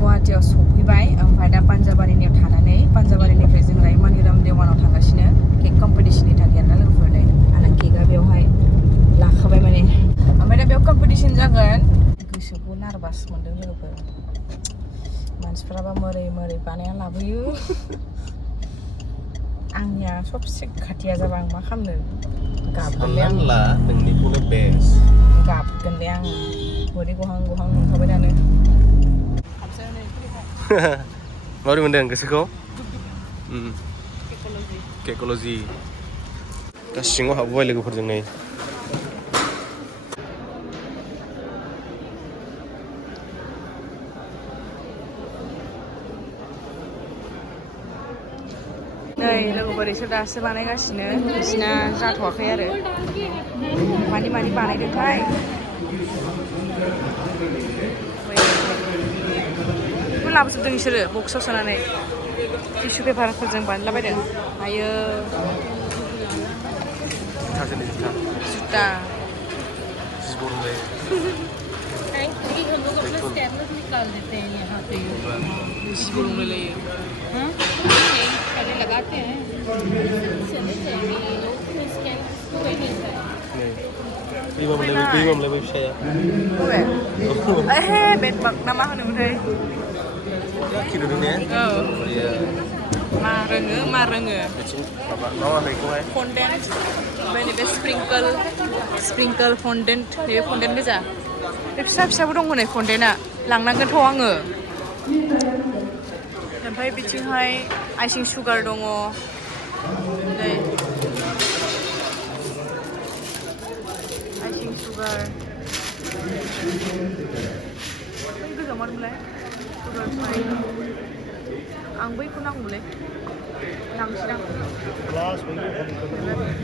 गुवाहाटीयाव सफैबाय ओमफ्राय दा पान्जाबारिनियाव थानानै पान्जाबारिनिफ्राय जों दायो मानिराम देवानाव थांगासिनो केक कम्पिटिशननि थाखाय आरोना लोगोफोर नै आंना केकआ बेवहाय लाखाबाय माने ओमफ्राय दा बेयाव कम्पिटिशन जागोन गोसोखौ नार्भास मोनदों लोगोफोर मानसिफ्राबा मोरै बानायना लाबोयो आंनिया सबसे खाथिया जाबा आं मा खालामनो गाबगोनलै आं नोंनिखौनो बेस्ट गाबगोनलै आं बोरै गहां मोनखाबाय दानो माबोरै मोनदों गोसोखौ केक'ल'जि दा सिङाव हाबबोबाय लोगोफोरजों नै नै लोगोफोर इसोर दासो बानायगासिनो बिसिना जाथ'वाखै आरो मानि बानायदोंथाय बेखौ लाबोजोबदों बिसोरो बक्सआव सोनानै टिसु पेपारफोरजों बानायलाबायदों आयो जुता लगाते हैं चले जाएंगे ये लोग तो स्कैन कोई नहीं था बै फिसाया एहे बेदबाग ना मा होनोमोनथाय खिनुदों ने औ मा रोङो फन्डेन्ट ओमफ्राय नैबे स्प्रिंकल फन्डेन्ट नैबे फन्डेन्ट गोजा बे फिसाबो दङ नै फन्डेन्टआ लांनांगोनथ' आङो ओमफ्राय बिथिंहाय आइसिं सुगार दङ नै आइसिं सुगार बै गोजाव मा होनोमोनलाय सुगार फाइन आं बैखौ नांगौमोनलै लांसैदां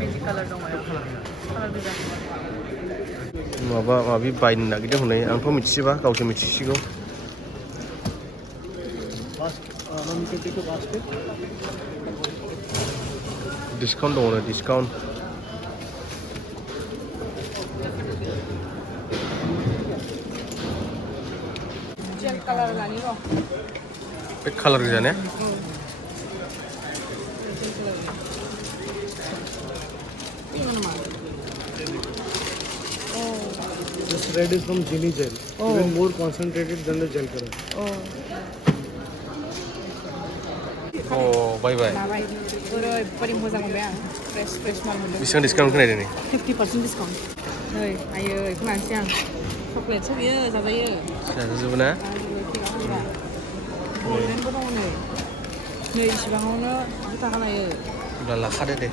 मेजिक कालार दङ कालार गोजा माबि बायनो नागिरदों हनै आंथ' मिथिजोबा गावसो मिथिसिगौ डिसकाउन्ट दङ डिसकाउन्ट जेल कालार लानि र' बे कालार गोजा ने This red is from Genie gel, even more concentrated than the gel color. बायबाय लाबाय ओरैबायदि मोजां मोनबाय आं फ्रेस माल मोनदों बेसेबां डिसकाउन्ट होनायदों नै 50% डिसकाउन्ट नै आयो बेखौ लानोसै आं चक्लेटसो बियो जाजायो जाजोबो ना गल्डेनबो दङ नै इसिबाङावनो 10 थाखा लायो अब्ला लाखादो दे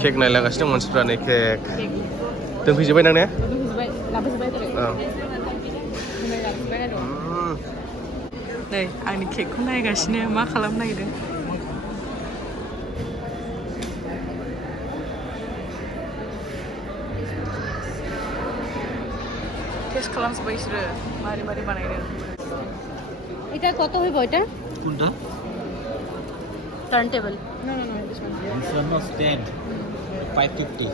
केक नायलागासिनो दं मानसिफ्रा नै केक दोनफैजोब्बाय नों ने लाबोजोब्बाय नै आंनि केकखौ नायगासिनो मा खालामनो नागिरदों टेस्ट खालामजोब्बाय बिसोरो मारै बानायदों এটা কত হইব এটা কোনটা turn table No, this one. This one was 10, 550.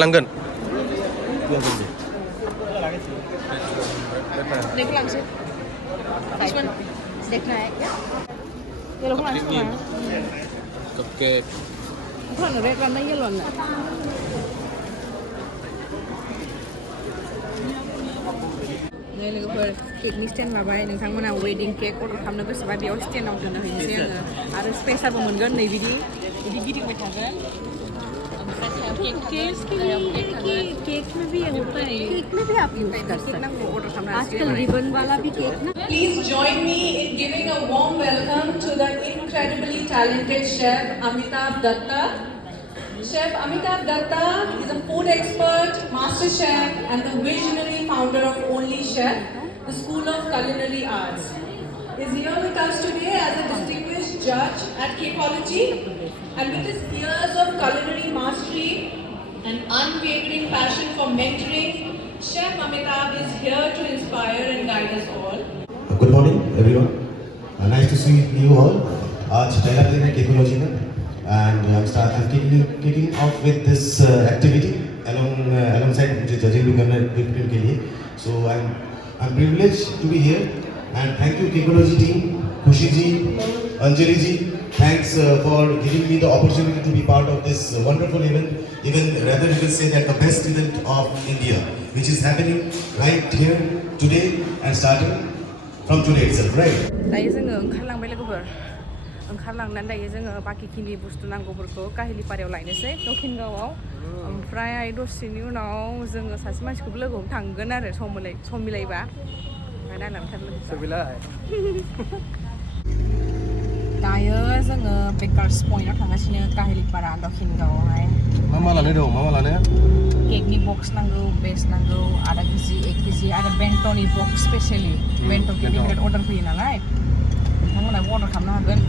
लांगोन देखो लांसै this one देखना है क्या ये लोग लांसै नामा cupcake Bukan red warna yellow ना नै लोगोफोर केकनि स्टेन्ड लाबाय नोंथांमोना वेडिं केक अर्डार खालामनो गोसोबा बेयाव स्टेन्डआव दोननो हैनोसै आङो आरो स्पेसारबो मोनगोन नै बिदि गिदिंबाय थागोन केक में भी होता है केक में भी आप यूज कर सकते हैं आजकल रिबन वाला भी केक ना Please join me in giving a warm welcome to the incredibly talented chef Amitabh Datta. Chef Amitabh Datta is a food expert, master chef and the visionary founder of Only Chef, the School of Culinary Arts. Is here with us today as a distinguished judge at Cakeology and with his years of culinary mastery and unwavering passion for mentoring, Chef Amitabh is here to inspire and guide us all. Good morning, everyone. Nice to see you all. आज पहला दिन है केकोलॉजी में, and I'm kicking off with this activity. alongside मुझे judging भी करना है quick print के लिए. So I'm privileged to be here and thank you Kekology team, Khushi ji, Anjali ji. Thanks for giving me the opportunity to be part of this wonderful event. Even rather you can say that the best event of India, which is happening right here today and starting from today itself, right? दायो जोङो ओंखारलांबाय लोगोफोर ओंखारलांनानै दायो जोङो बाखिखिनि बुस्थु नांगौफोरखौ काहिलिपारायाव लायनोसै दक्षिणगावआव ओमफ्राय दसेनि उनाव जोङो सासे मानसिखौबो लोगो हमनो थांगोन आरो सम मिलायबा ओमफ्राय नायलांथार लोगोफोर दायो जोङो बेकार्स पइन्टआव थांगासिनो काहिलिपारा दक्षिणगावआवहाय मा लानो दं मा लानो केकनि बक्स नांगौ बेस नांगौ आधा केजि 1 केजि आरो बेन्ट'नि बक्स स्पेसियेलि बेन्ट' केकनि बिराद अर्डार फैयो नालाय नोंथांमोनाबो अर्डार खालामनो हागोन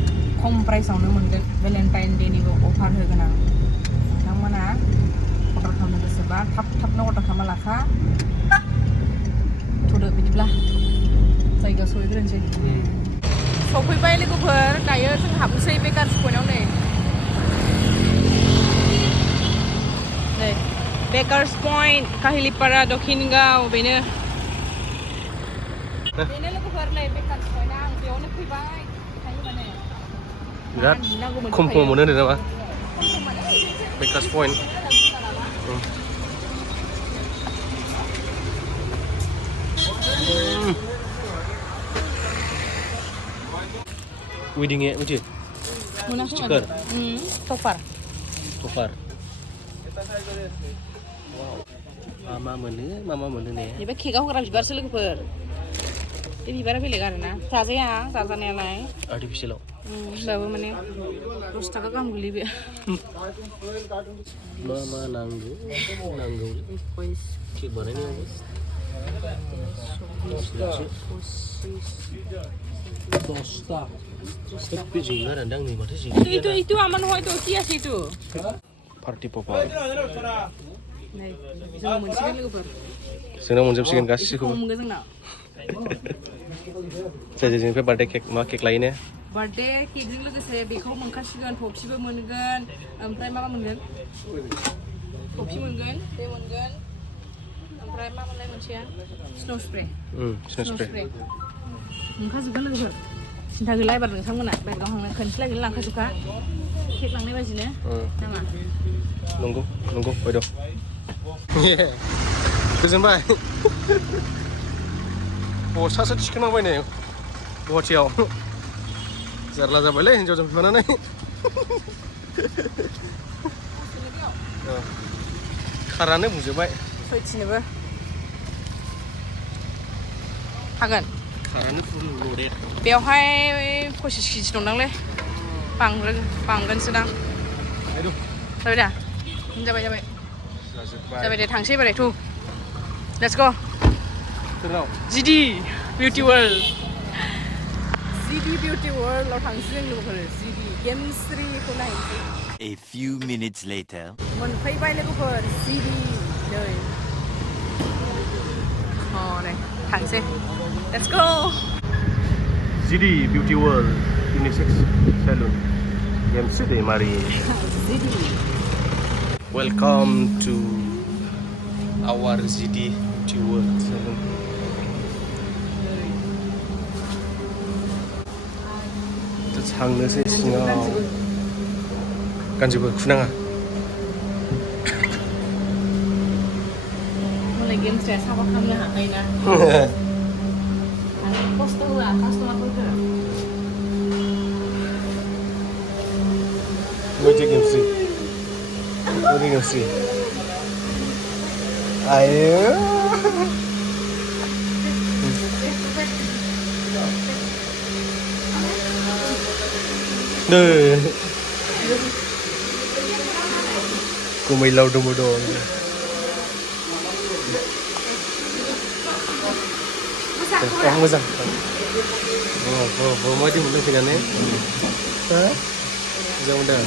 खम प्राइसआवनो मोनगोन भेलेन्टाइन डेनिबो अफार होगोन आं नोंथांमोना अर्डार खालामनो गोसोबा थाबनो अर्डार खालामना लाखा थ'दो बिदिब्ला जायगायाव सहैग्रोनोसै सफैबाय लोगोफोर दायो जों हाबनोसै बेकार्स पइन्टआव नै बेकार्स पइन्ट काहिलिपारा दक्षिणगाव बेनो लोगोफोर नै बेकार्स पइन्टआ आं बेयावनो फैबाय बिराद खम मोनो होनदों नामा बेकार्स पइन्ट Weddingnya itu stiker topar wow mama mono nih ini kekau hogra bibar sih logoफोर बे बिबारा बेलेग आरोना जाजाया जाजानायालाय artificial होमबाबो माने 10 थाखा गाहाम गोलैयो बे मा नांगौ केक बानायनायाव Dosta. Tapi juga rendang nih, mati sih. Itu aman ho itu kias itu. Party popper. Nih, जों मोनसिगोन लोगोफोर. जोंनाव मोनजोबसिगोन गासिखौबो. मोनगोन जोंनाव. जायजोंनिफ्राय बार्थडे केक मा केक लायो ने? बार्थडे केकजों लोगोसे बेखौ मोनखासिगोन थफसिबो मोनगोन ओमफ्राय मा मोनगोन? थफसि मोनगोन, बे मोनगोन. ओमफ्राय मा मोनलाय मोनसेया? Snow spray. Snow spray. मोनखाजोबगोन लोगोफोर सिन्था गैला एबार नोंथांमोना बाइकआव थांनो खोनसेलागैनो लांखाजोबखा केक लांनाय बायदिनो नामा नंगौ फैद' गोजोनबाय बस्थासो थिखोनांबाय नै गुवाहाटियाव जारला जाबायलै हिन्जावजों बिफानानै खारानो बुंजोबबाय सयथिनोबो हागोन खारानो फुल लडेड बेवहाय 25 केजि दंदांलै बांगोनसोदां जाबाय दा जाबाय दे थांसै एबार थु लेट्स गो जिडि बिउटि वर्ल्डआव थांसै जों लोगोफोर जिडि गेमस्रिखौ नायनोसै A few minutes later मोनफैबाय लोगोफोर जिडि नै थांसै let's go GD beauty world unisex salon Gemsrini mari welcome to our GD beauty world salon थांनोसै सिङाव गानजोबो खुनाङा मालाय गेमस्रिया साफा खालामनो हाखायोना खस्थ' होआ कास्टमारफोरखौ Wajah Gemsrini ayo deh kumai lau dong mozaं माबायदि मोनदों फैनानै मोजां मोनदों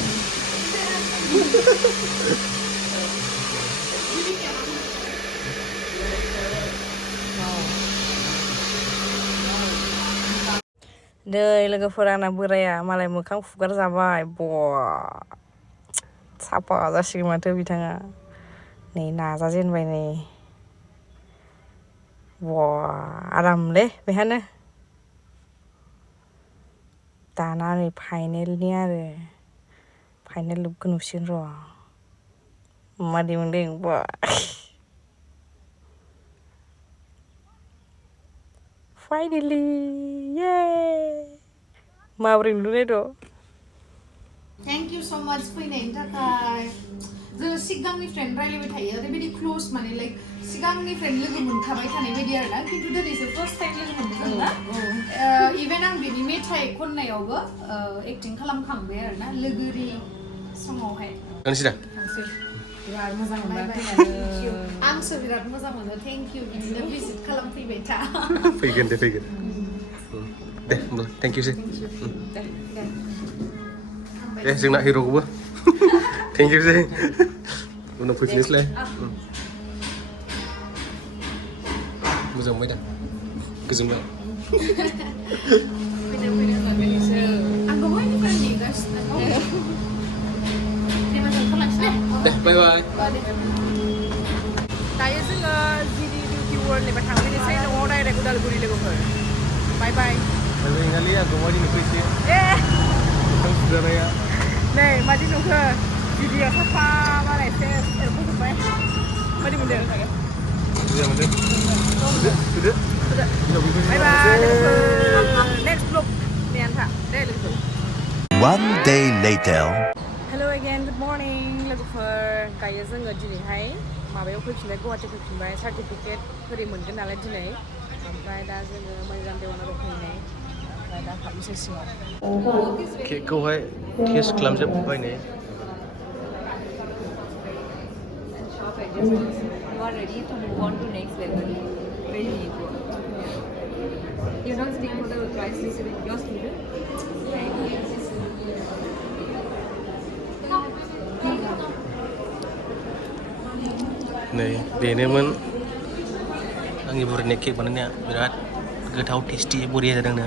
नै लोगोफोर आंना बोराया मालाय मोखां फुगार जाबाय साफा जासिगोन माथो बिथाङा नै नाजाजेनबाय नै वा आरामलै बेहानो दाना नै फाइनेलनि आरो फाइनेल लुकखौ नुसिगोन र' मादि मोनदों बा फाइनेलि ये माबोरै नुनाय र' Thank you so much फैनायनि थाखाय जोङो सिगांनिफ्रायनो रायलायबाय थायो ओरैबायदि क्लोज माने लाइक सिगांनिफ्रायनो लोगो मोनखाबाय थानाय बायदि आरोना खिन्थु दिनैसो फार्स्ट टाइम लोगो मोनदों ना इभेन आं बेनि मेथाइ खननायावबो एक्टिं खालामखांबाय आरोना लोगोरि समावहाय थांसै दा बिराद मोजां मोनबाय आंसो बिराद मोजां मोनो थेंक इउ बिदिनो भिजिट खालामफैबाय था फैगोन दे फैगोन दे होमब्ला थेंक इउ सै दे जोंना हिर'खौबो थेंक इउ सै उनाव फैफिनोसैलाय मोजां मोनबाय दा गोजोनबाय फैनो होननानै नोंसोर आं दहायनिफ्राय नेगासिनो दे बाय बाय दायो जोङो जिडि बिउटि वर्ल्डनिफ्राय थांफिनोसै न'आव डाइरेक्ट उदालगुरि लोगोफोर बाय बाय नोंहालि आंखौ मादि नुफैसै नोंथां सुजानाया नै मादि नुखो जिडिया साफा मालाय एसे एरख'जोब्बाय मादि मोनदों मोजां मोनदों सुदो बाय बाय लोगोफोर नेक्स्ट ब्लग नेयानोखा दे लोगोफोर One day later. हेल' एगेन गुड मर्निं लोगोफोर दायो जोङो दिनैहाय माबायाव फैफिनबाय गुवाहाटि फैफिनबाय सार्टिफिकेट ओरै मोनगोन नालाय दिनै ओमफ्राय दा जोङो मोजां देवानाव फैनाय ओमफ्राय दा हाबनोसै सिङाव केकखौहाय टेस्ट खालामजोबबाय नै You are ready to move on to next level. Very equal. You're not sitting for the price list with your student. नै बेनोमोन आंनि बुरैनाय केक बानायनाया बिराद गोथाव टेस्टि बरिया जादोंनो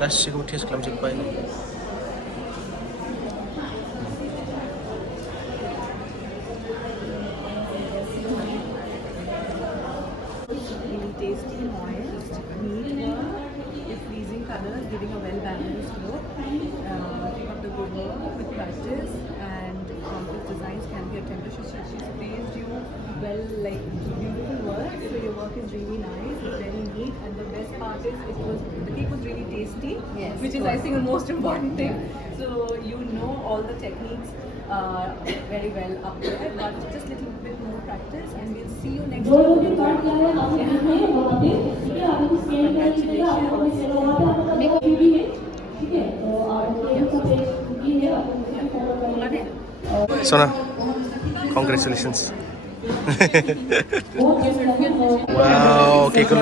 गासिखौबो test खालामजोबबाय Really tasty, moist, neat, with pleasing colors, giving a well-balanced look. Keep up the good work with practice, and complex designs can be attempted. She's praised you well, like beautiful work. So your work is really nice, it's very neat, and the best part is the cake was really tasty, which is I think the most important thing. So you know all the techniques very well up there, but just a little bit more practice, and we'll see you next time. Sona, congratulations. Wow, cake